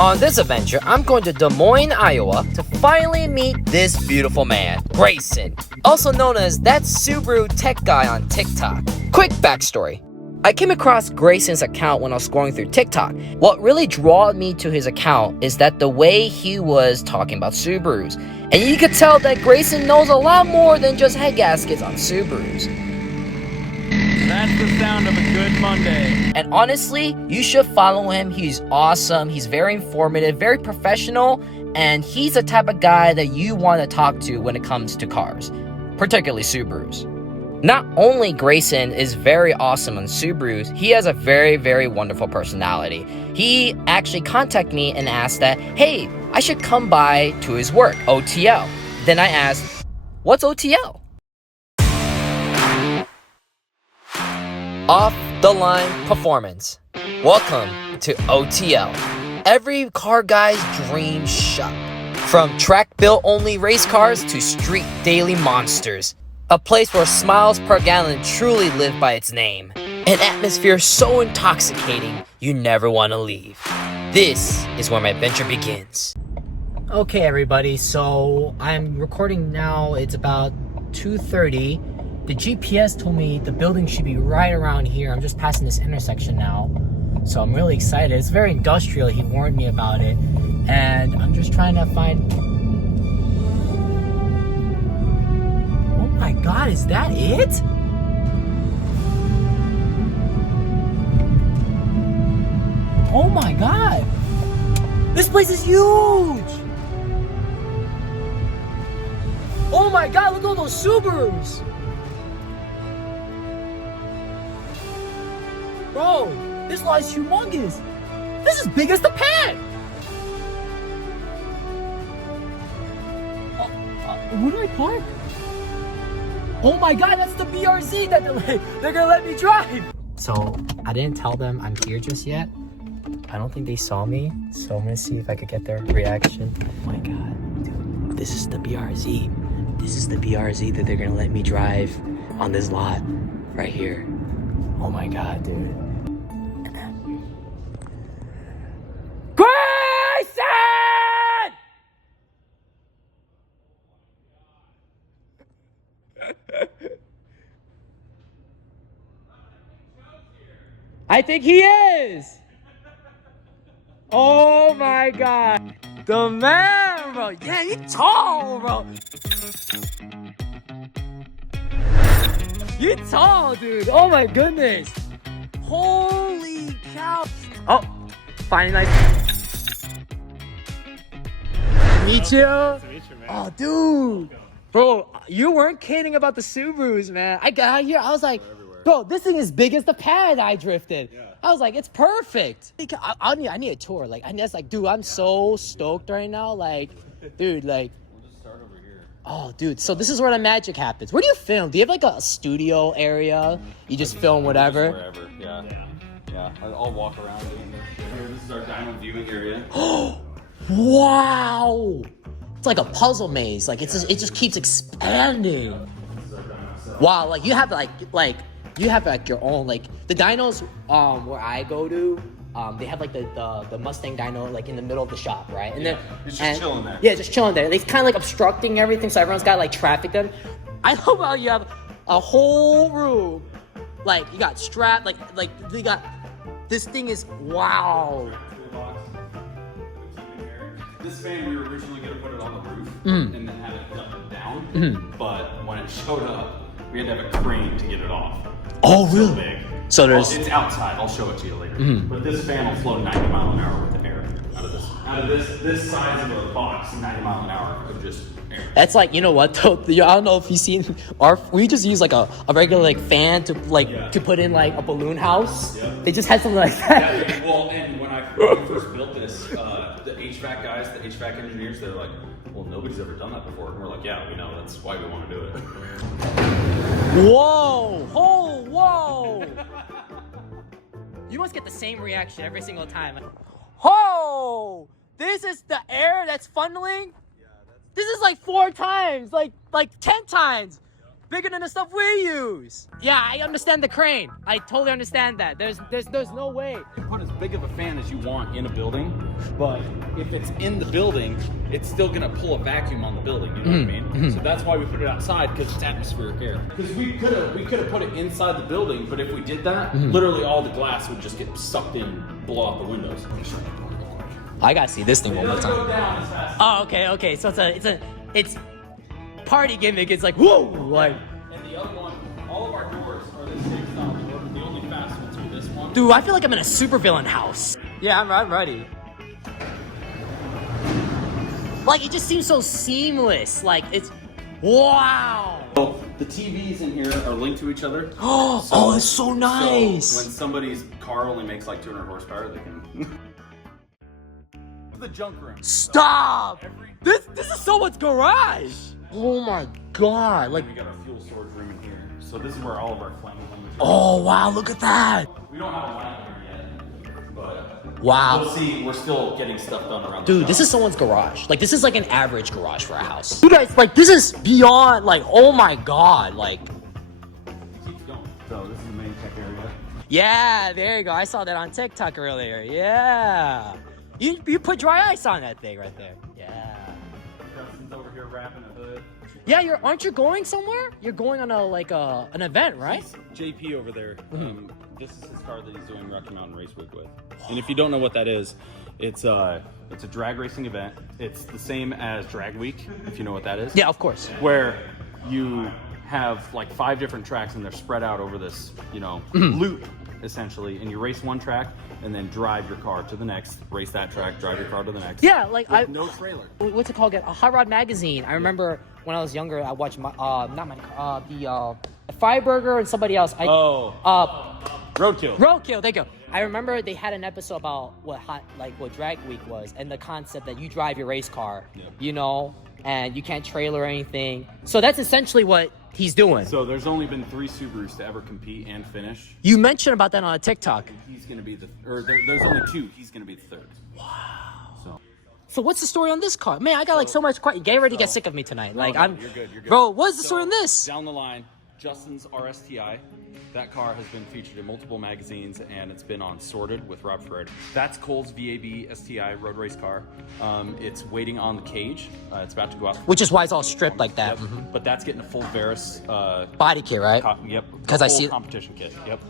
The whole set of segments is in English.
On this adventure, I'm going to Des Moines, Iowa to finally meet this beautiful man, Grayson, also known as that Subaru tech guy on TikTok. Quick backstory. I came across Grayson's account when I was scrolling through TikTok. What really drew me to his account is that the way he was talking about Subarus. And you could tell that Grayson knows a lot more than just head gaskets on Subarus. That's the sound of a good Monday. And honestly, you should follow him. He's awesome. He's very informative, very professional, and he's the type of guy that you want to talk to when it comes to cars, particularly Subarus. Not only Grayson is very awesome on Subarus, he has a very, very wonderful personality. He actually contacted me and asked that, hey, I should come by to his work, OTL. Then I asked, what's OTL? Off the line performance. Welcome to OTL, every car guy's dream shop. From track built only race cars to street daily monsters. A place where smiles per gallon truly live by its name. An atmosphere so intoxicating you never want to leave. This is where my adventure begins. Okay everybody, so I'm recording now. It's about 2:30. The GPS told me the building should be right around here. I'm just passing this intersection now. So I'm really excited. It's very industrial. He warned me about it. And I'm just trying to find... Oh my God, is that it? Oh my God. This place is huge. Oh my God, look at all those Subarus. Bro, this lot is humongous. This is big as the pad. Where do I park? Oh my God, that's the BRZ that they're gonna let me drive. So I didn't tell them I'm here just yet. I don't think they saw me, so I'm gonna see if I could get their reaction. Oh my God, dude, this is the BRZ. This is the BRZ that they're gonna let me drive on this lot right here. Oh my God, dude. Grayson! I think he is. Oh my God. The man, bro. Yeah, he's tall, bro. You're tall, dude. Oh my goodness. Holy cow. Oh, finally nice. Meet you. Nice to meet you, man. Oh, dude. Bro, you weren't kidding about the Subarus, man. I got here, I was like, bro, this thing is big as the pad I drifted. Yeah. I was like, it's perfect. I need a tour. Like, I was like, dude, I'm so stoked right now. Like, dude, like. Oh, dude, so this is where the magic happens. Where do you film? Do you have like a studio area? You just film whatever? Just wherever, yeah. I'll walk around doing this shit. Here, this is our dyno viewing area. Wow! It's like a puzzle maze. Like, it just keeps expanding. Wow, like you have your own, like the dynos where I go to. They have like the Mustang dyno like in the middle of the shop, right? And then it's just chilling there. Yeah, just chilling there. They kind of like obstructing everything, so everyone's got to like traffic them. I love how you have a whole room, like you got strap, like you got this thing is wow. This fan we were originally gonna put it on the roof and then have it dumped down, but when it showed up, we had to have a crane to get it off. Oh, It's really? so big. So there's. It's outside. I'll show it to you later. But this fan will flow 90 mile an hour with air out of this size of a box. 90 mile an hour of just air. That's like, you know what though? I don't know if you've seen we just use like a regular like fan to to put in like a balloon house. Yeah. They just had something like that. Yeah, well, and when I first built this, the HVAC guys, the HVAC engineers, they're like, well, nobody's ever done that before. And we're like, yeah, we know. That's why we want to do it. Whoa! Oh, whoa! You must get the same reaction every single time. Oh! This is the air that's funneling? Yeah, this is like 4 times, like 10 times. bigger than the stuff we use. Yeah, I understand the crane. I totally understand that. There's no way. You can put as big of a fan as you want in a building, but if it's in the building, it's still gonna pull a vacuum on the building. You know what I mean? So that's why we put it outside, because it's atmospheric air. Because we could have put it inside the building, but if we did that, literally all the glass would just get sucked in, blow out the windows. I gotta see this thing one more Go time. down as fast. Oh, okay. So it's party gimmick. It's like whoa, like. And the other one, all of our doors are the same style door, but the only fast ones are this one. Dude, I feel like I'm in a supervillain house. Yeah, I'm ready. Like, it just seems so seamless. Like, it's... Wow! So, the TVs in here are linked to each other. Oh, it's so nice! So, when somebody's car only makes like 200 horsepower, they can... The junk room. Stop! This is someone's garage! Oh my god, like... We got our fuel storage room in here. So this is where all of our flammable materials... Oh, wow, look at that! We don't have a lamp here yet, but... Wow. We'll see, we're still getting stuff done around the Dude, shop. this is someone's garage. Like, this is like an average garage for a house. You guys, like, this is beyond, like, oh my god, like... Keeps going. So this is the main tech area. Yeah, there you go. I saw that on TikTok earlier. Yeah. You put dry ice on that thing right there. Yeah. Justin's over here wrapping a hood. Yeah, aren't you going somewhere? You're going on an event, right? JP over there. This is his car that he's doing Rocky Mountain Race Week with. And if you don't know what that is, it's a drag racing event. It's the same as Drag Week, if you know what that is. Yeah, of course. Where you have like 5 different tracks and they're spread out over this, loop essentially, and you race one track and then drive your car to the next, race that track, drive your car to the next. Yeah, like with no trailer. What's it called again? A Hot Rod Magazine. I remember when I was younger, I watched the Fireburger and somebody else. Roadkill. Roadkill, there you go. I remember they had an episode about what Drag Week was, and the concept that you drive your race car, and you can't trailer or anything. So that's essentially what he's doing. So there's only been 3 Subarus to ever compete and finish. You mentioned about that on a TikTok. He's gonna be there's only 2. He's gonna be the 3rd. Wow. So what's the story on this car? Man, I got so much. Get ready to get sick of me tonight. You're good. Bro, what's the story on this? Down the line, Justin's RSTI. That car has been featured in multiple magazines, and it's been on Sorted with Rob Ferrer. That's Cole's VAB STI road race car. It's waiting on the cage. It's about to go out. Which is why it's all stripped like that. Yep. But that's getting a full Varus body kit, right? Yep. Because I see competition kit. Yep.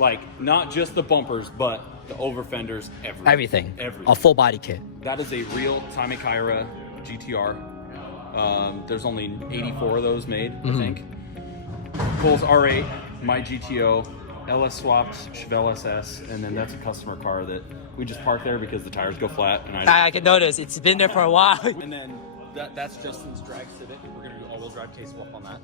Like not just the bumpers, but the over fenders, everything. A full body kit. That is a real Tommy Kyra GTR. There's only 84 of those made, I think. Cole's R8, my GTO, LS swapped, Chevelle SS, and then that's a customer car that we just parked there because the tires go flat. And I can notice it's been there for a while. And then that's Justin's drag Civic. We're gonna do all-wheel drive K-swap on that.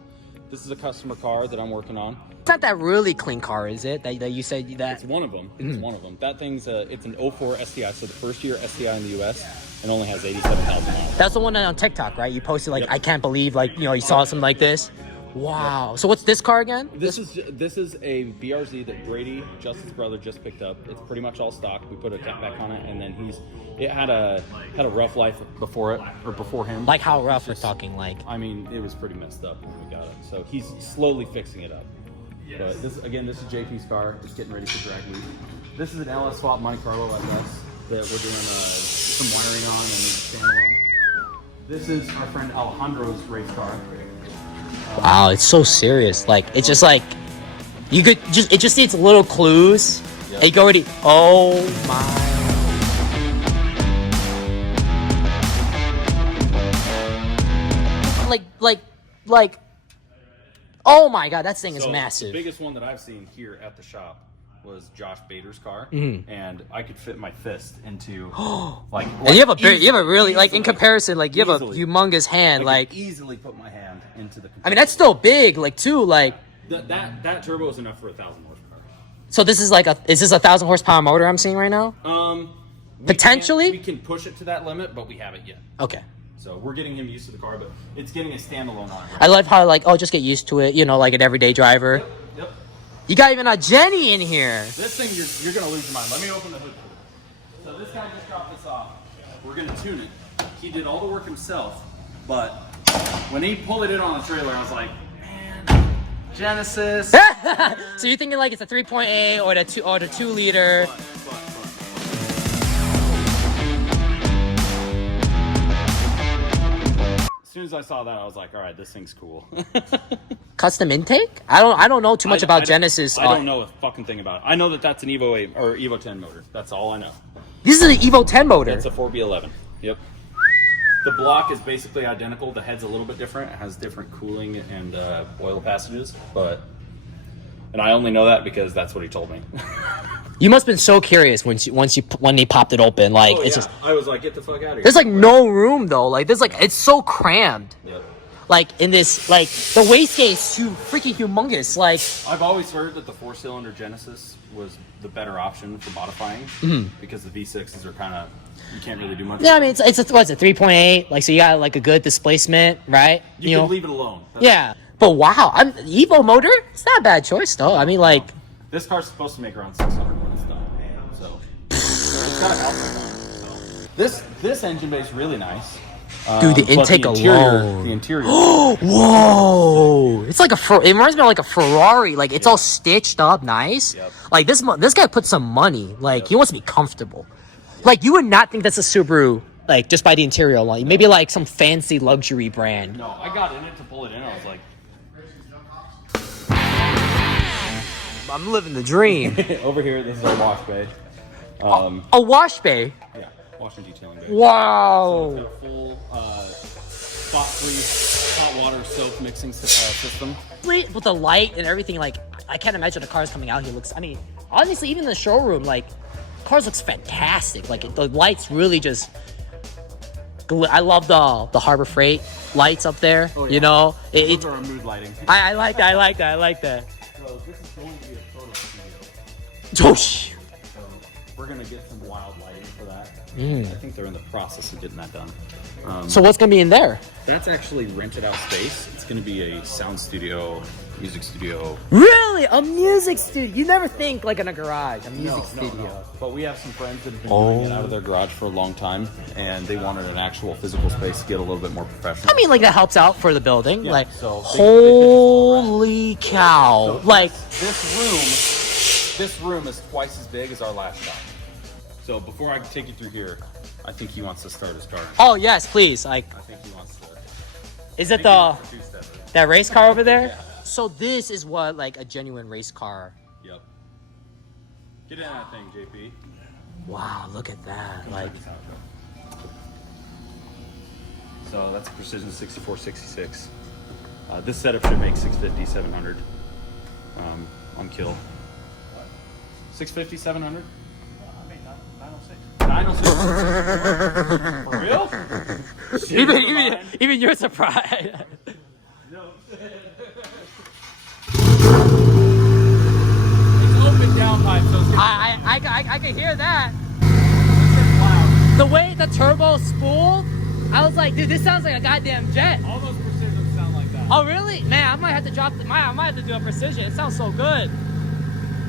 This is a customer car that I'm working on. It's not that really clean car, is it? That you said that. It's one of them. It's one of them. That thing's it's an 04 STI, so the first year STI in the US, and only has 87,000 miles. That's the one on TikTok, right? You posted like, Yep. I can't believe, you saw something like this. Wow. Yep. So what's this car again? This is a BRZ that Brady, Justin's brother, just picked up. It's pretty much all stock. We put a cap back on it, and then it had a rough life before him. Like how rough we're talking, like? I mean, it was pretty messed up when we got it. So he's slowly fixing it up. Yes. But this is JP's car. It's getting ready for drag week. This is an LS swap Monte Carlo SS that we're doing some wiring on and standalone. This is our friend Alejandro's race car. Wow, it's so serious. Like, it's just like, it just needs little clues. Yep. And you go already, oh my. Like, oh my god, that thing is massive. The biggest one that I've seen here at the shop was Josh Bader's car, and I could fit my fist into and you have a really in comparison, you have a humongous hand, I could easily put my hand into the. I mean, that's still big, too, that turbo is enough for 1,000 horsepower. So this is is this 1,000 horsepower motor I'm seeing right now? Potentially, we can push it to that limit, but we haven't yet. Okay. So we're getting him used to the car, but it's getting a standalone on it. Right? I love how just get used to it, like an everyday driver. Yep. You got even a Jenny in here. This thing, you're gonna lose your mind. Let me open the hood for you. So this guy just dropped this off. We're gonna tune it. He did all the work himself, but when he pulled it in on the trailer, I was like, man, Genesis. So you're thinking like it's a 3.8 or the 2 liter. As soon as I saw that, I was like, all right, this thing's cool. Custom intake? I don't know too much about Genesis. I don't know a fucking thing about it. I know that that's an Evo 8 or Evo 10 motor. That's all I know. This is an Evo 10 motor. It's a 4B11. Yep. The block is basically identical. The head's a little bit different. It has different cooling and oil passages, and I only know that because that's what he told me. You must have been so curious when they popped it open. Like it's just. I was like, get the fuck out of here. There's like no room though. Like there's like it's so crammed. Yep. Like in this, like the wastegate is too freaking humongous. Like I've always heard that the 4-cylinder Genesis was the better option for modifying because the V6s are kind of you can't really do much. Yeah, I mean it's a 3.8. Like so you got like a good displacement, right? You can leave it alone. Yeah, but wow, Evo motor. It's not a bad choice though. I mean like this car's supposed to make around 600 when it's done. So it's got an outlet on. So this engine bay is really nice. Dude, the intake alone. The interior. Whoa! It's like it reminds me of like a Ferrari. Like it's all stitched up, nice. Yep. Like this guy put some money. Like he wants to be comfortable. Like you would not think that's a Subaru. Like just by the interior alone. Maybe like some fancy luxury brand. No, I got in it to pull it in. I was like, I'm living the dream. over here, this is our wash bay. A wash bay. Yeah, wash and detailing bay. Wow. So it's got a full spot-free hot water soap mixing system. With the light and everything, like I can't imagine the cars coming out here looks. I mean, honestly, even in the showroom, like cars looks fantastic. Like the lights really just. I love the Harbor Freight lights up there. Oh, yeah. You know, Those are our mood lighting. I like that. I like that. I like that. So this is going to be a photo studio. Oh shit. So we're gonna get some wild lighting for that. I think they're in the process of getting that done. So what's gonna be in there? That's actually rented out space. It's gonna be a sound studio, music studio. Really, a music studio? You never think like in a garage, a music studio. No. But we have some friends that have been doing it out of their garage for a long time, and they wanted an actual physical space to get a little bit more professional. I mean, like that helps out for the building. Yeah, like, so holy cow! So like this room is twice as big as our last shop. So before I take you through here, I think he wants to start his car. Oh yes, please. Like, I think he wants to. is it that race car over there? Yeah. So this is what like a genuine race car. Yep. Get in that thing, JP. Wow, look at that! Like, so that's a Precision 6466. This setup should make 650, 700 on kill. 650, 700? I mean, 906. 906? For real? Shit, even you're surprised. No. It's open downpipe, so it's I can hear that. The way the turbo spooled, I was like, dude, this sounds like a goddamn jet. All those Precisions sound like that. Oh really? Man, I might have to I might have to do a Precision. It sounds so good.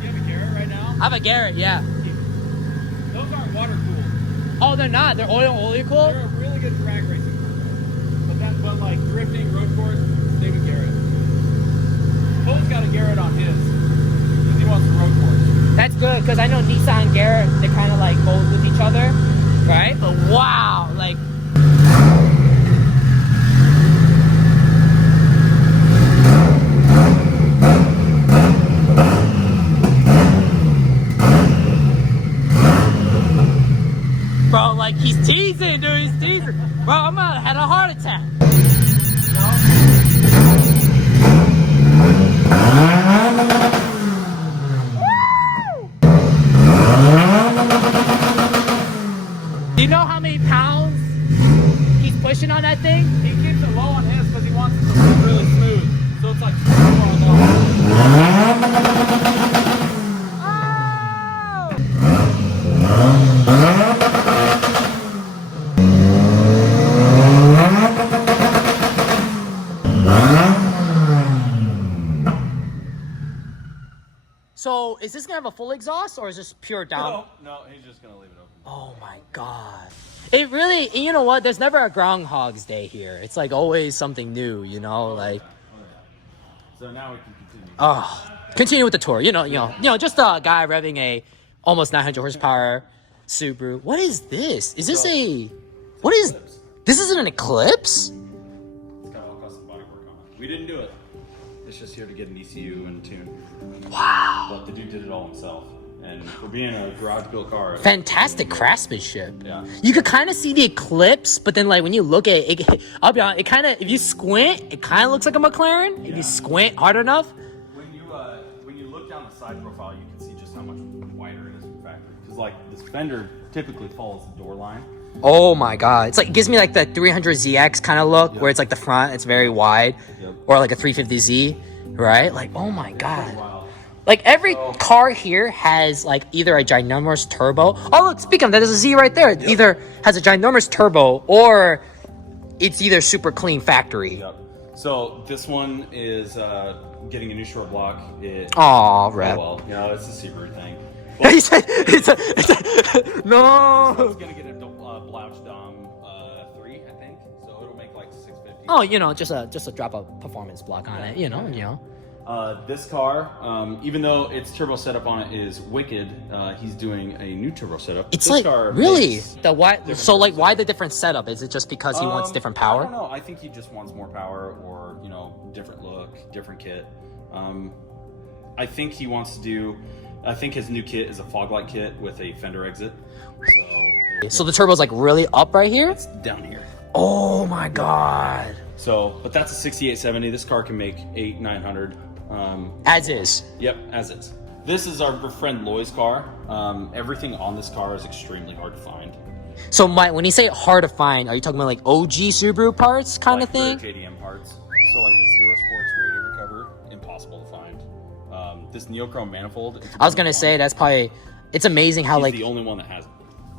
You have a Garrett right now? I have a Garrett, yeah. Those aren't water cooled. Oh, they're not. They're oil cooled. They're a really good drag racing. But like drifting, road course, David Garrett. Cole's got a Garrett on his because he wants the road course. That's good because I know Nissan and Garrett, they kind of like go with each other, right? But wow, like. Bro, like he's teasing, dude. He's teasing. Bro, I'm gonna have a heart attack. Do you know how many pounds he's pushing on that thing? He keeps it low on his because he wants it to run really smooth. So it's like super on that. So, is this gonna have a full exhaust or is this pure down? No, he's just gonna leave it open. Oh my god. It really, you know what? There's never a Groundhog's Day here. It's like always something new, you know? Like. So now we can continue. Continue with the tour. Just a guy revving a almost 900 horsepower Subaru. What is this? Is this this isn't an Eclipse? It's got all custom body work on it. We didn't do it. It's just here to get an ECU and tune. Wow. But the dude did it all himself. And for being a garage-built car... Fantastic craftsmanship. Yeah. You could kind of see the Eclipse, but then like when you look at it, I'll be honest, it kind of, if you squint, it kind of looks like a McLaren. Yeah. If you squint hard enough. When you look down the side profile, you can see just how much wider it is from factory. Because like this fender typically follows the door line. Oh my god. It's like, it gives me like the 300ZX kind of look, where it's like the front, it's very wide. Yep. Or like a 350Z, right? Like, oh my god. Like every car here has like either a ginormous turbo. Oh look, speaking of that, there's a Z right there. It either has a ginormous turbo or it's either super clean factory. Yep. So this one is getting a new short block. Aw, rep. Well, it's a Subaru thing. He said, no. It's gonna get a Blouch Dom 3, I think. So it'll make like 650. Oh, just a drop a performance block on it. This car, even though its turbo setup on it is wicked, he's doing a new turbo setup. It's this like car really why why the different setup? Is it just because he wants different power? I don't know. I think he just wants more power, or different look, different kit. I think he wants to do. I think his new kit is a fog light kit with a fender exit. So the turbo's like really up right here. It's down here. Oh my god. So, but that's a 6870. This car can make 800-900. As is. Yep, as is. This is our friend Loy's car. Everything on this car is extremely hard to find. So, Mike, when you say hard to find, are you talking about like OG Subaru parts kind of thing? JDM parts. So, like the Zero Sports radiator cover, impossible to find. This neochrome manifold. I was gonna say that's probably. It's amazing how He's the only one that has it.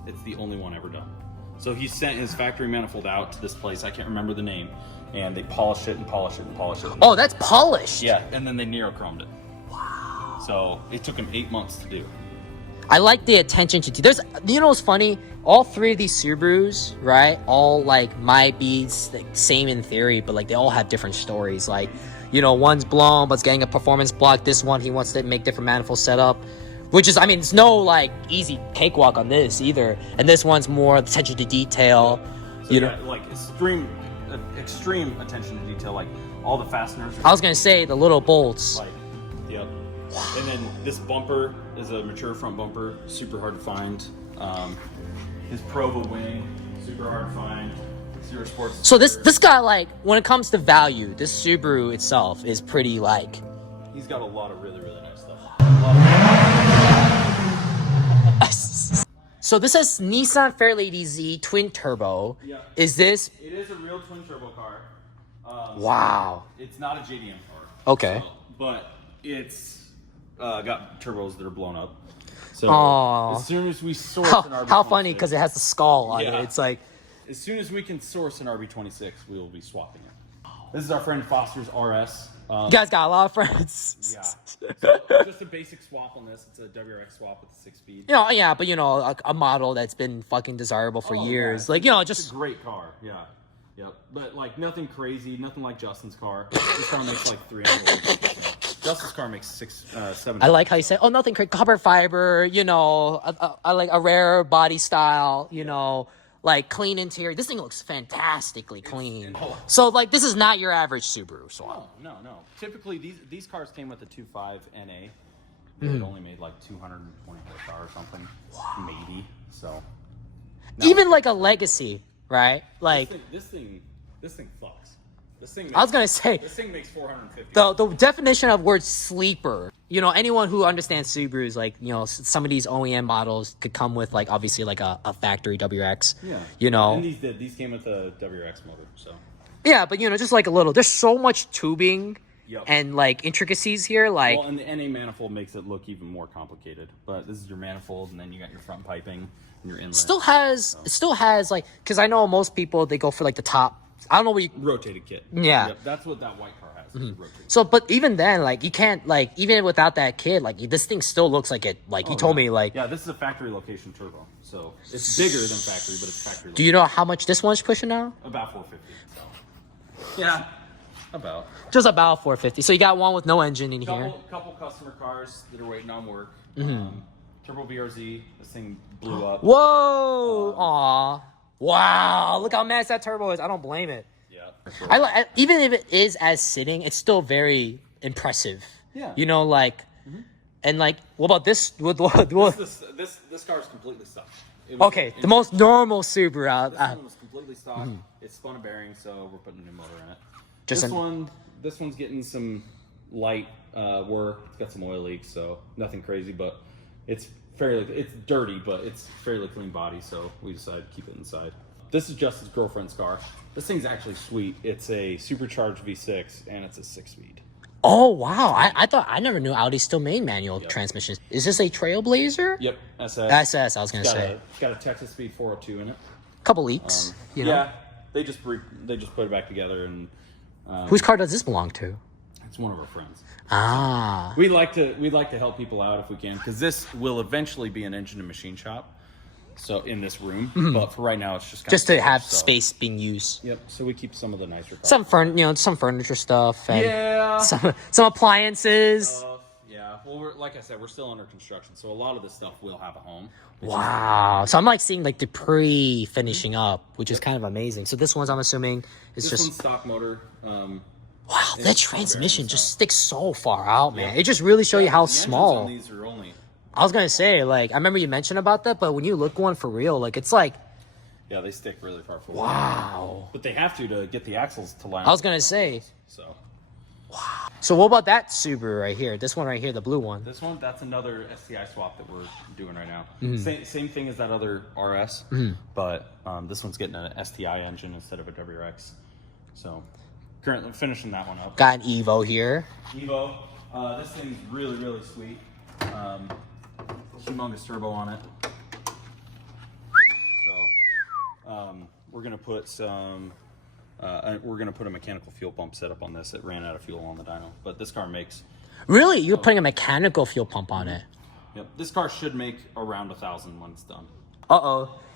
It's the only one ever done. So he sent his factory manifold out to this place. I can't remember the name. And they polished it and polished it and polished it. Oh, that's polished. Yeah, and then they neochromed it. Wow. So it took him 8 months to do. I like the attention to detail. What's funny? All three of these Subarus, right? All like might be like, same in theory, but like they all have different stories. Like, one's blown, but it's getting a performance block. This one, he wants to make different manifold setup. Which is, it's no like easy cakewalk on this either. And this one's more attention to detail. So like extreme attention to detail, like all the fasteners. I was gonna say the little bolts. Like, yep. Wow. And then this bumper is a mature front bumper, super hard to find. His Provo wing, super hard to find. Zero Sports. So this guy, like, when it comes to value, this Subaru itself is pretty like. He's got a lot of really, really nice stuff. So this says Nissan Fairlady Z twin turbo. Yeah. Is this? It is a real twin turbo car. Wow. It's not a JDM car. Okay. But it's got turbos that are blown up. So as soon as we source an RB26, how funny, because it has the skull on it. It's like, as soon as we can source an RB26, we will be swapping it. This is our friend Foster's RS. You guys got a lot of friends. Yeah. So just a basic swap on this. It's a WRX swap with a 6-speed. But a model that's been fucking desirable for years. Yeah. Like, just a great car. Yeah. Yep. But like nothing crazy, nothing like Justin's car. This car makes like 300 horsepower. Justin's car makes 7. I like how you say, oh, nothing crazy, carbon fiber, I like a rare body style, like clean interior. This thing looks fantastically clean. So like this is not your average Subaru swap. No. Typically these cars came with a 2.5 NA. It only made like 220 horsepower or something. Wow. Maybe. So even like a Legacy, right? Like this thing fucks. I was gonna say this thing makes 450. The definition of word sleeper. Anyone who understands Subarus, like some of these OEM models could come with like obviously like a factory WRX. Yeah. And these came with a WRX motor. So. Yeah, but just like a little. There's so much tubing. Yep. And like intricacies here, like. Well, and the NA manifold makes it look even more complicated. But this is your manifold, and then you got your front piping and your inlet. It still has like, because I know most people they go for like the top. I don't know what you rotated kit. Yeah, yep, that's what that white car has. Mm-hmm. So, but even then, like you can't like even without that kit, like this thing still looks like it. Like he told me, like this is a factory location turbo, so it's bigger than factory, but it's factory. Do you know how much this one's pushing now? About 450. So. Yeah. About. Just about 450. So you got one with no engine in here. Couple customer cars that are waiting on work. Turbo BRZ. This thing blew up. Whoa! Aw. Wow. Look how nice that turbo is. I don't blame it. Yeah. Even if it is as sitting, it's still very impressive. Yeah. You know, like, and like, what about this? What? This car is completely stock. Okay, the most normal Subaru out. This one was completely stock. It spun a bearing, so we're putting a new motor in it. Just This one's getting some light work. It's got some oil leaks, so nothing crazy, but it's dirty, but it's fairly clean body, so we decided to keep it inside. This is Justin's girlfriend's car. This thing's actually sweet. It's a supercharged V6 and it's a 6-speed. Oh wow! I never knew Audi still made manual transmissions. Is this a Trailblazer? Yep, SS. SS. I was gonna say. It's got a Texas Speed 402 in it. Couple leaks. You know? Yeah, they just put it back together and. Whose car does this belong to? It's one of our friends. Ah. We'd like to help people out if we can, because this will eventually be an engine and machine shop. So in this room, but for right now, it's just to have space being used. Yep. So we keep some of the nicer cars. Some furniture stuff. And yeah. Some appliances. Yeah. Well, like I said, we're still under construction, so a lot of this stuff will have a home. Wow. So I'm like seeing like the pre-finishing up, which is kind of amazing. So this one's, I'm assuming, is this just one's stock motor. Wow, that transmission just sticks so far out, man. It just really shows you how small. These are only. I was gonna say, like, I remember you mentioned about that, but when you look one for real, like, it's like, yeah, they stick really far forward. wow. But they have to get the axles to line. I was gonna say. So. Wow. So what about that Subaru right here? This one right here, the blue one. This one, that's another STI swap that we're doing right now. Same thing as that other RS, but this one's getting an STI engine instead of a WRX. So currently finishing that one up. Got an Evo here. Evo. This thing's really, really sweet. Humongous turbo on it. So we're gonna put some. We're gonna put a mechanical fuel pump setup on this. It ran out of fuel on the dyno, but this car makes. Really, you're putting a mechanical fuel pump on it? Yep. This car should make around 1,000 when it's done.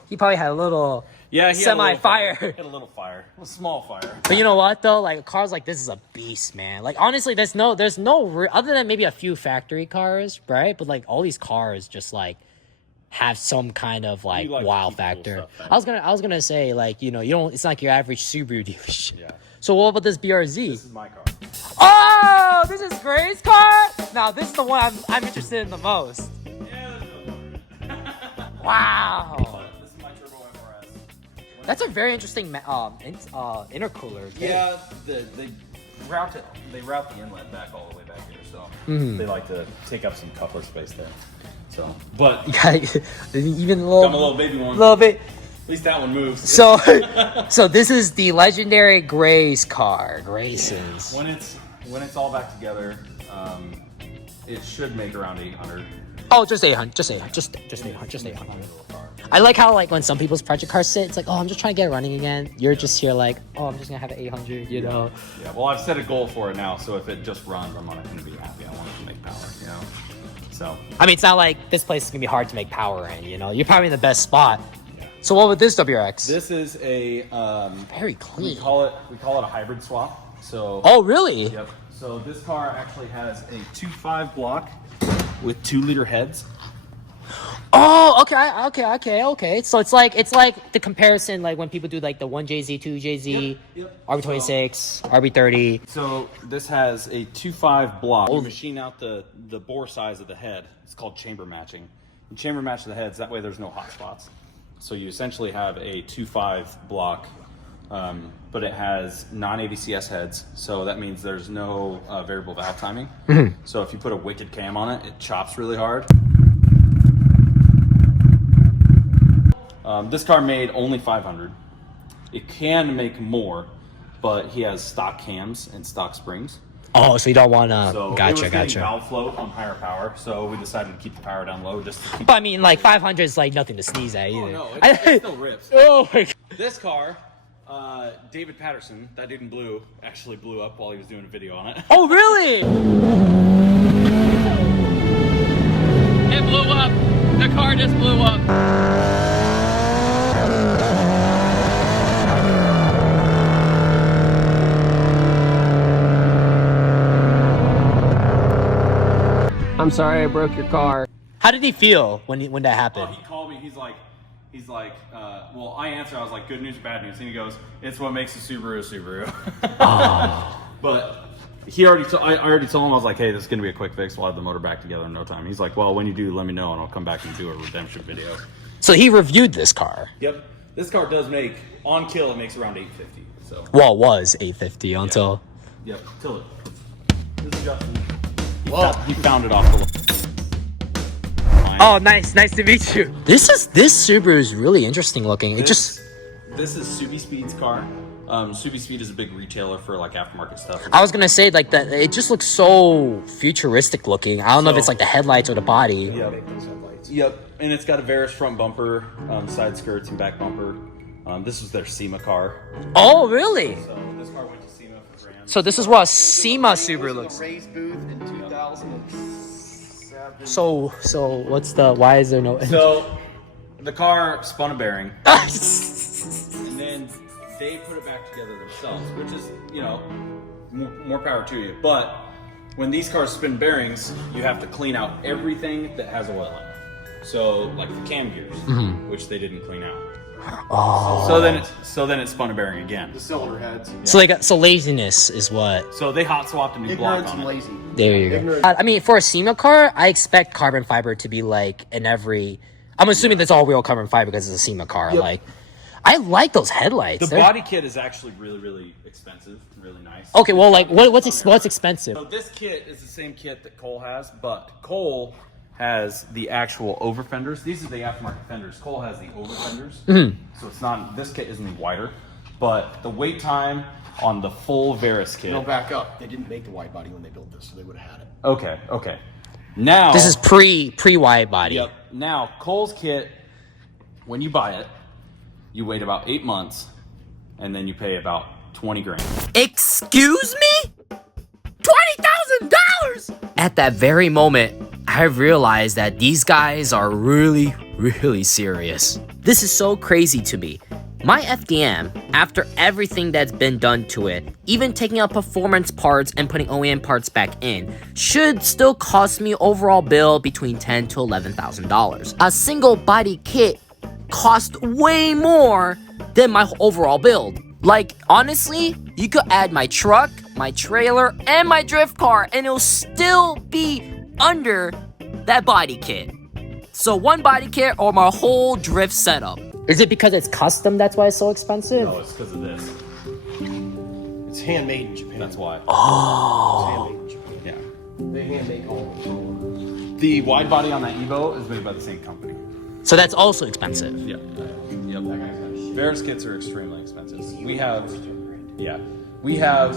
He probably had a little semi-fire. Had a little fire. A small fire. But you know what though? Like cars like this is a beast, man. Like honestly, there's no other than maybe a few factory cars, right? But like all these cars just like have some kind of like wow factor. Cool I was gonna say like you don't. It's not like your average Subaru dealership. Yeah. So what about this BRZ? This is my car. Oh, this is Gray's car. Now this is the one I'm interested in the most. Yeah. Wow. This is my turbo FRS. That's a very interesting intercooler. Yeah, they route the inlet back all the way back here, so they like to take up some coupler space there. So, but even got my little baby one. Little bit. At least that one moves. So this is the legendary Gray's car, Grayson's. When it's all back together, it should make around 800. Oh, just 800, just 800. I like how like when some people's project cars sit, it's like, oh, I'm just trying to get it running again. You're just here like, oh, I'm just gonna have an 800, you know. Yeah. Well, I've set a goal for it now, so if it just runs, I'm not gonna be happy. I want it to make power, you know. So. I mean, it's not like this place is gonna be hard to make power in, you know. You're probably in the best spot. Yeah. So what with this WRX? This is a very clean. We call it a hybrid swap. So. Oh, really? Yep. So this car actually has a 2.5 block with 2-liter heads. Oh, okay. So it's like the comparison, like when people do like the 1JZ, 2JZ, RB26, RB30. So this has a 2.5 block. You machine out the bore size of the head. It's called chamber matching. You chamber match the heads. That way there's no hot spots. So you essentially have a 2.5 block, but it has non-AVCS heads. So that means there's no variable valve timing. So if you put a wicked cam on it, it chops really hard. This car made only 500. It can make more, but he has stock cams and stock springs. Oh, so you don't want to... So gotcha. Valve float on higher power, so we decided to keep the power down low just to keep... But I mean, like 500 is like nothing to sneeze at either. Oh, no, it still rips. Oh, my God. This car, David Patterson, that dude in blue, actually blew up while he was doing a video on it. Oh, really? It blew up. The car just blew up. I'm sorry I broke your car. How did he feel when that happened? Oh, he called me. He's like, well, I answered. I was like, good news or bad news? And he goes, it's what makes a Subaru a Subaru. Oh. But he already, I already told him, I was like, hey, this is gonna be a quick fix. We'll have the motor back together in no time. He's like, well, when you do, let me know, and I'll come back and do a redemption video. So he reviewed this car. Yep, this car does make on kill. It makes around 850. So. Well, it was 850 until. Yep, till it. This is Justin. He found it off the. Oh, nice to meet you. This Subaru is really interesting looking. This is Subi Speed's car. Subi Speed is a big retailer for like aftermarket stuff. I was gonna say like that. It just looks so futuristic looking. I don't know if it's like the headlights or the body. Yep, and it's got a Veris front bumper, side skirts, and back bumper. This was their SEMA car. Oh, really? So this car went to SEMA for grand. So this is what a SEMA Subaru looks. Race booth in 2007. So what's the? Why is there no? So the car spun a bearing, and then they put it back together themselves, which is, you know, more power to you. But when these cars spin bearings, you have to clean out everything that has oil in it. So like the cam gears, which they didn't clean out. Oh. So then it spun a bearing again. The cylinder heads. Yeah. So laziness is what. So they hot swapped a new block Ignorance on and it. lazy. There you go. Ignorant. I mean, for a SEMA car, I expect carbon fiber to be like in every. I'm assuming that's all real carbon fiber because it's a SEMA car. Yep. Like, I like those headlights. The body kit is actually really, really expensive, really nice. Okay, well, like what's expensive? So this kit is the same kit that Cole has, but Cole has the actual over fenders. These are the aftermarket fenders. Cole has the over fenders. So it's not, this kit isn't wider, but the wait time on the full Veris kit. No, back up. They didn't make the wide body when they built this, so they would have had it. Okay. Now This is pre wide body. Yep. Now Cole's kit, when you buy it, you wait about 8 months, and then you pay about 20 grand. Excuse me? $20,000! At that very moment, I realized that these guys are really, really serious. This is so crazy to me. My FDM, after everything that's been done to it, even taking out performance parts and putting OEM parts back in, should still cost me overall bill between $10,000 to $11,000. A single body kit cost way more than my overall build. Like, honestly, you could add my truck, my trailer, and my drift car, and it'll still be under that body kit. So one body kit or my whole drift setup. Is it because it's custom that's why it's so expensive? No, it's because of this. It's handmade in Japan. That's why. Oh. It's handmade in Japan. Yeah. They handmade all of them. The wide body on that Evo is made by the same company. So that's also expensive. Yep. Veris kits are extremely expensive. We have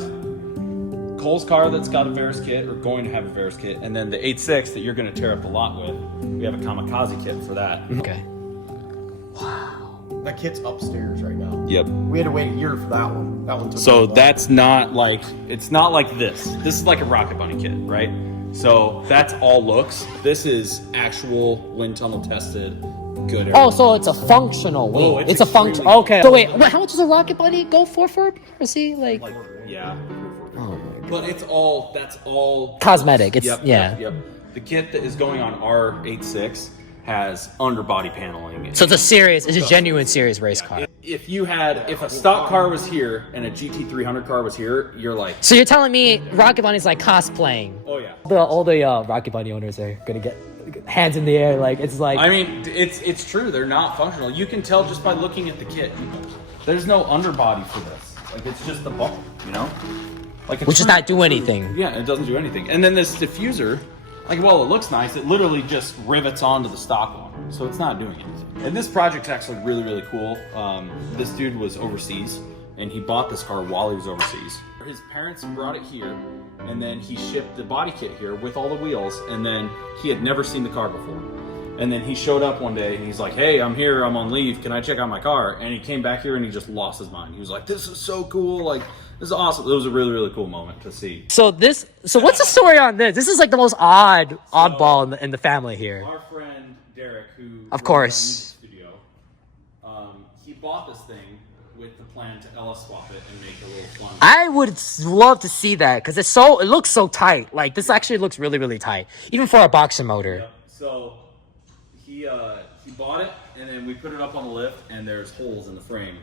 Cole's car that's got a Veris kit, or going to have a Veris kit, and then the 8.6 that you're going to tear up the lot with. We have a kamikaze kit for that. Okay. That kit's upstairs right now. Yep. We had to wait a year for that one. That one took So a while. that's not like, it's not like this. This is like a Rocket Bunny kit, right? So that's all looks. This is actual wind tunnel tested, good. Oh, so it's a functional wing. Oh, it's a function. extremely- Okay. So wait, how much does a rocket bunny go for a see? Like Yeah. But it's all, that's all cosmetic. It's Yep. The kit that is going on our 8.6 has underbody paneling. So it's a genuine serious race car. If a stock car was here and a GT300 car was here, you're like, So you're telling me Rocket Bunny's like cosplaying? oh yeah. All the Rocket Bunny owners are gonna get hands in the air, like it's like. I mean, it's true. They're not functional. You can tell just by looking at the kit. There's no underbody for this. Like, it's just the bump, you know? Like Which does not do anything. Yeah, it doesn't do anything. And then this diffuser, like, well, it looks nice. It literally just rivets onto the stock one, so it's not doing anything. And this project's actually really, really cool. This dude was overseas, and he bought this car while he was overseas. His parents brought it here, and then he shipped the body kit here with all the wheels, and then he had never seen the car before. And then he showed up one day, and he's like, hey, I'm here, I'm on leave, can I check out my car? And he came back here, and he just lost his mind. He was like, this is so cool, like, this is awesome. It was a really, really cool moment to see. So what's the story on this? This is like the most oddball in the family here. Our friend Derek, who Of course. runs our music studio, he bought this thing with the plan to LS swap it and make a little fun. I would love to see that because it looks so tight. Like this actually looks really, really tight, even for a boxer motor. Yep. So he bought it, and then we put it up on the lift, and there's holes in the frame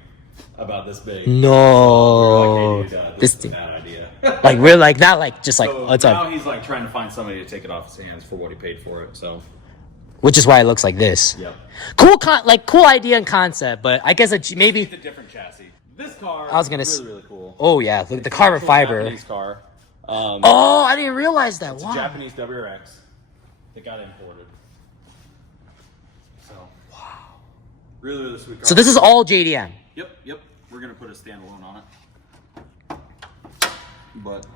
about this big. No, Like, hey, dude, this is a thing, bad idea. like we're like not like just like So what's now up, he's like trying to find somebody to take it off his hands for what he paid for it. So which is why it looks like this. yep. Cool idea and concept, but I guess maybe. It's a different chassis. This car I was gonna is really cool. Oh yeah, look at the carbon It's an fiber. Japanese car. Oh, I didn't realize that. It's Wow. a Japanese WRX that got imported. So wow, really, really sweet car. So this is all JDM. Yep. We're gonna put a standalone on it, but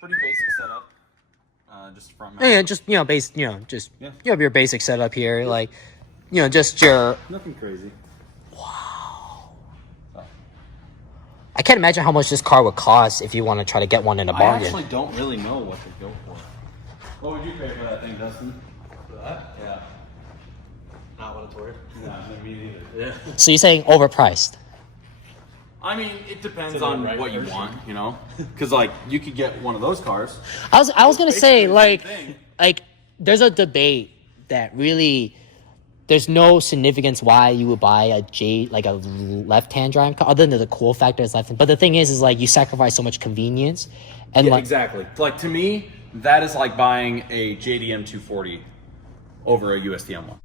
pretty basic setup. Just front mount. Yeah, just just Yeah. you have your basic setup here, like just your. Nothing crazy. I can't imagine how much this car would cost if you want to try to get one in a I bargain. actually don't really know what to go for. What would you pay for that thing, Dustin? For that? Yeah. Not what it's worth. No, me neither. Yeah. So you're saying overpriced? I mean, it depends To the on right what you person. want, you know? Because, like, you could get one of those cars. I was gonna say basically the same thing. like there's a debate that really there's no significance why you would buy a left-hand drive car other than the cool factor is left hand. But the thing is like you sacrifice so much convenience and Yeah, like exactly. Like, to me, that is like buying a JDM 240 over a USDM one.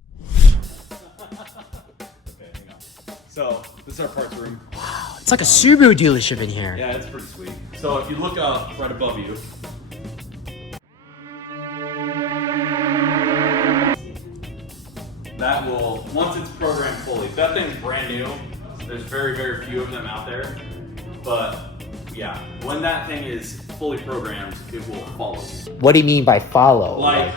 Okay, hang on. So, this is our parts room. it's like a Subaru dealership in here. Yeah, it's pretty sweet. So, if you look up right above you, that will, once it's programmed fully, that thing's brand new. There's very, very few of them out there. But yeah, when that thing is fully programmed, it will follow you. What do you mean by follow? Like,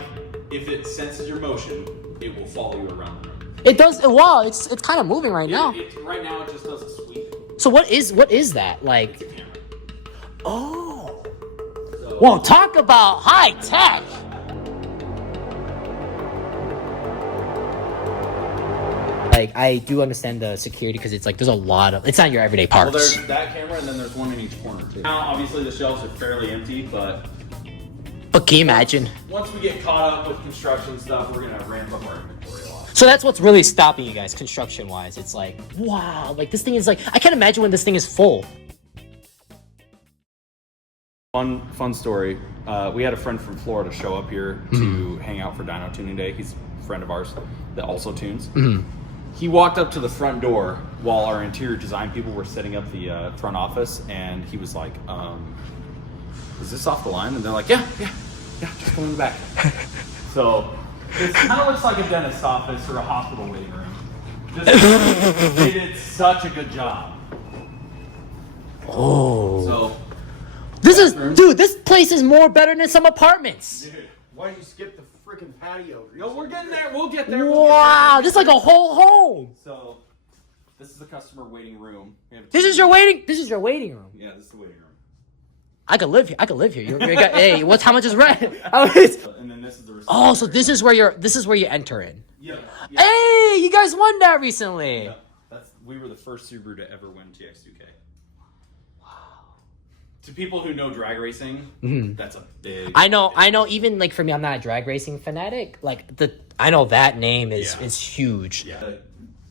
if it senses your motion, it will follow you around the room. It does. Wow, it's kind of moving right now. Right now, it just does a sweep. So what is that like? It's a camera. Oh, So, well, talk about high tech. Like I do understand the security because it's like there's a lot of it's not your everyday well, parts. there's that camera, and then there's one in each corner too. Now, obviously, the shelves are fairly empty, but But can you imagine? once we get caught up with construction stuff, we're gonna ramp up our inventory a lot. So that's what's really stopping you guys construction wise. It's like wow, like this thing is like I can't imagine when this thing is full. Fun story. We had a friend from Florida show up here to hang out for Dyno Tuning Day. He's a friend of ours that also tunes. He walked up to the front door while our interior design people were setting up the front office, and he was like, "Is this off the line?" And they're like, "Yeah, just go in the back." So it kind of looks like a dentist's office or a hospital waiting room. They did such a good job. Oh, So. this is dude. This place is more better than some apartments. Dude, Why don't you skip the freaking patio? no, we're getting there. We'll get there. Wow, this is like a whole home. So, this is the customer waiting room. We have a This is your waiting room. Yeah, this is the waiting room. I could live here. Hey, how much is rent? How is- And then this is the reception. Oh, so this is where you enter in. Yeah. Hey, you guys won that recently. Yeah. We were the first Subaru to ever win TX2K. Wow. To people who know drag racing, that's a big. I know. Even like for me, I'm not a drag racing fanatic. Like I know that name is huge. Yeah.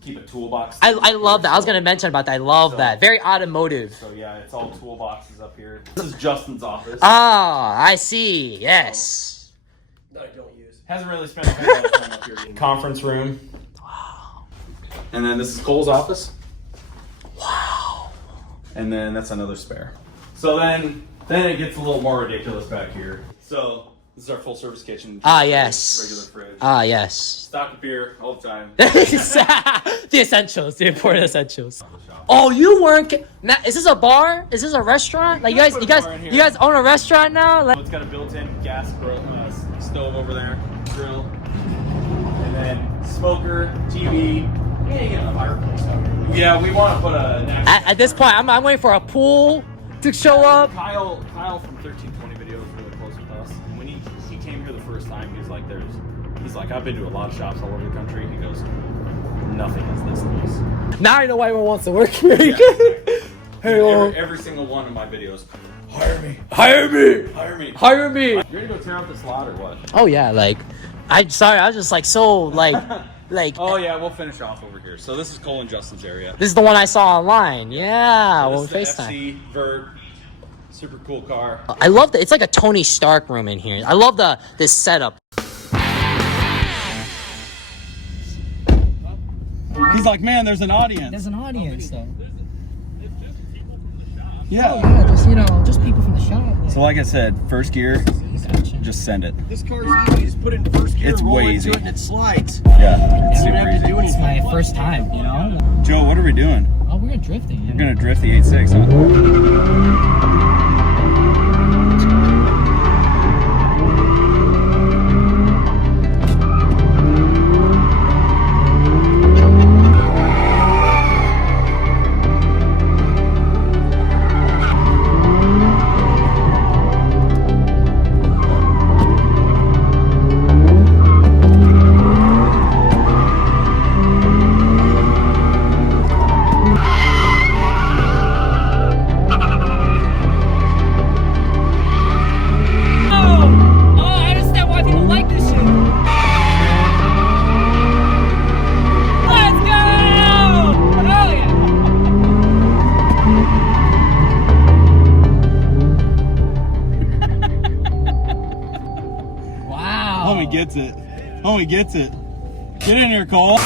Keep a toolbox. I love that. I was gonna mention about that. I love that. Very automotive. So yeah, it's all toolboxes up here. This is Justin's office. Ah, I see. Yes. That I don't use. Hasn't really spent a whole lot of time up here. Conference room. Wow. And then this is Cole's office. Wow. And then that's another spare. So then it gets a little more ridiculous back here. So this is our full service kitchen. Ah, yes. Regular fridge. Ah, yes. Stock of beer all the time. The essentials, the important essentials. Oh, you weren't. Is this a bar? Is this a restaurant? Like you guys own a restaurant now? Like, It's got a built-in gas stove over there, grill, and then smoker, TV. Yeah, we want to put a. at this point, I'm waiting for a pool to show up. Kyle from 1320 video is really close with us. And when he came here the first time, he's like, I've been to a lot of shops all over the country. He goes, nothing is this nice. Now I know why everyone wants to work here. Hey, Every single one of my videos. Hire me. hire me, Hire me. hire me. You're gonna go tear out this lot or what? Oh yeah, like, I was just like so like. Oh yeah, we'll finish off over here. So this is Cole and Justin's area. This is the one I saw online. Yeah, well, This is the FaceTime. FC Vert. Super cool car. I love that. It's like a Tony Stark room in here. I love this setup. He's like, man, there's an audience. There's an audience though. Yeah. Yeah, just people from the shop. So like I said, first gear, Gotcha. just send it. This car's easy. You just put it in first gear, It's roll way into easy. it, and it slides. Yeah, it's You don't super have to do easy. It's anything. my first time, you know. Joe, what are we doing? Oh, we're drifting. We're gonna drift the 8.6, huh? Homie gets it. Homie gets it. Get in here, Cole.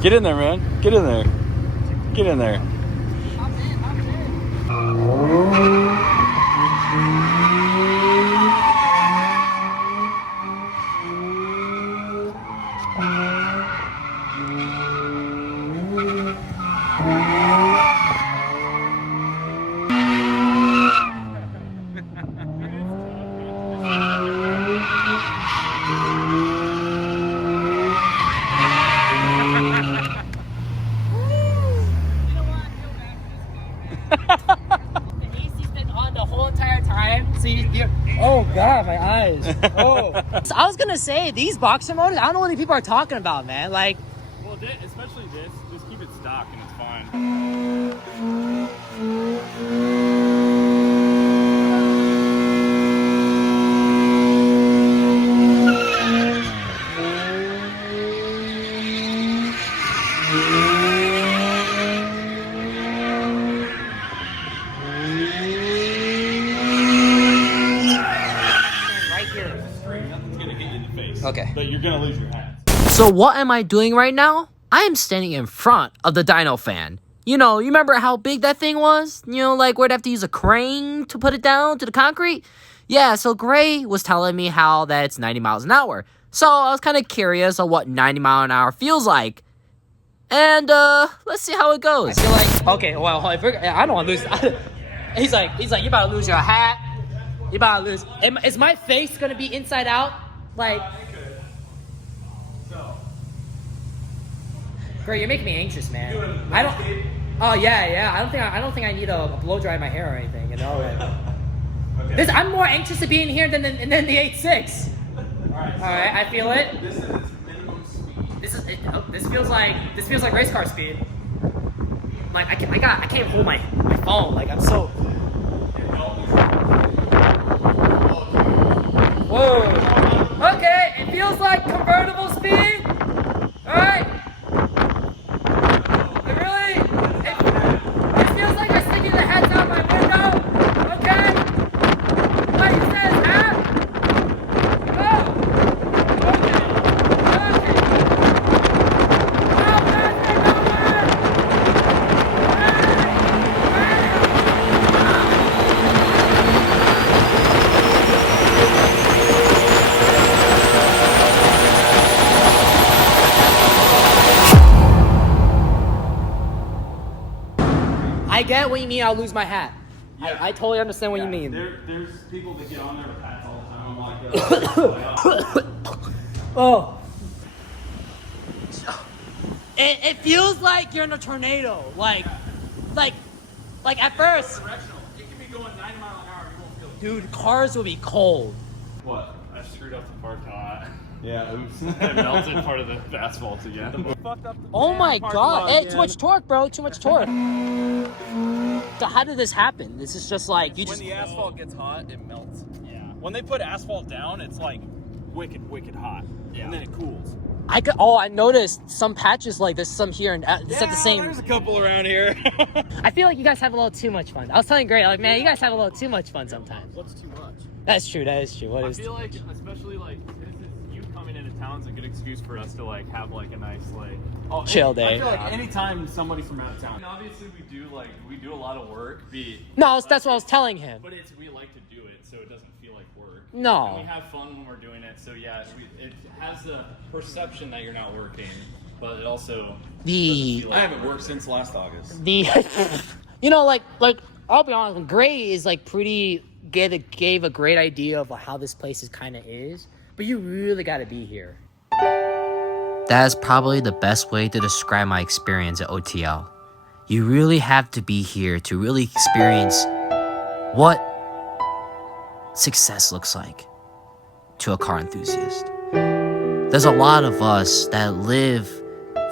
Get in there, man. Get in there. Get in there. Oh god, my eyes. Oh. So I was gonna say these boxer motors. I don't know what people are talking about, man. Like, Well, especially this. Just keep it stock and it's fine. right here. Nothing's gonna hit you in the face. Okay. But you're gonna lose your hat. So what am I doing right now? I am standing in front of the dyno fan. You know, you remember how big that thing was? You know, like where I'd have to use a crane to put it down to the concrete? Yeah, so Gray was telling me how that it's 90 miles an hour. So I was kind of curious of what 90 mile an hour feels like. And, let's see how it goes. I feel like, okay, well, if I don't want to lose. He's like, you about to lose your hat. You about to lose. Is my face going to be inside out? Like, Gray, you're making me anxious, man. I don't. Oh yeah. I don't think I need a blow dry my hair or anything. You know. Like, okay. I'm more anxious to be in here than the 8.6. All right. I feel it. This is its minimum speed. This feels like race car speed. Like I can't hold my phone. Like I'm so. Whoa. Okay, it feels like convertible speed. All right. It feels like I'm sticking the heads out my window. Okay. What he says, huh? Oh. Okay. How fast are you going? I get what you mean. I'll lose my hat. Yeah. I totally understand what you mean. There's people that get on there with hats all the time. I'm like, Oh. It feels like you're in a tornado. Like at first. directional. It can be going 90 miles an hour. You won't feel it. Dude, cars will be cold. What? I screwed up the parking lot. Yeah, oops. I melted part of the asphalt again. Oh my god. Hey, too much torque, bro. Too much torque. So how did this happen? This is just like you When just the asphalt gets hot, it melts. Yeah. When they put asphalt down, it's like wicked hot. Yeah. And then it cools. I noticed some patches like there's some here and it's at the same. There's a couple around here. I feel like you guys have a little too much fun. I was telling Gray, like, man, you guys have a little too much fun sometimes. What's too much? That's true. What I is? feel like, especially like this is you coming into town's a good excuse for us to like have like a nice like Chill I day. feel like anytime somebody's from out of town. And obviously we do a lot of work. No, that's what I was telling him. But we like to do it so it doesn't feel like work. No. And we have fun when we're doing it. So yeah, it has the perception that you're not working, but it also The feel I haven't worked since last August. you know, like I'll be honest, Gray is like gave a great idea of how this place is kind of is, but you really got to be here. That is probably the best way to describe my experience at OTL. You really have to be here to really experience what success looks like to a car enthusiast. There's a lot of us that live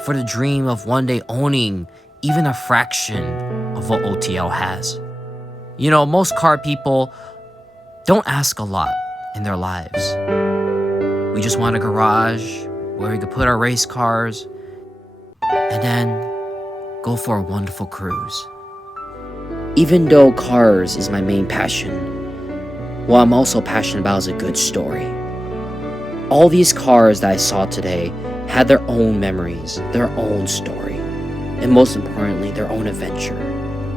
for the dream of one day owning even a fraction of what OTL has. You know, most car people don't ask a lot in their lives. We just want a garage where we could put our race cars and then go for a wonderful cruise. Even though cars is my main passion, what I'm also passionate about is a good story. All these cars that I saw today had their own memories, their own story, and most importantly, their own adventure.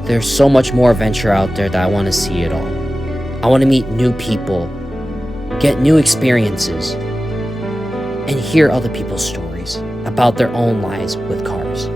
There's so much more adventure out there that I want to see it all. I want to meet new people, get new experiences, and hear other people's stories about their own lives with cars.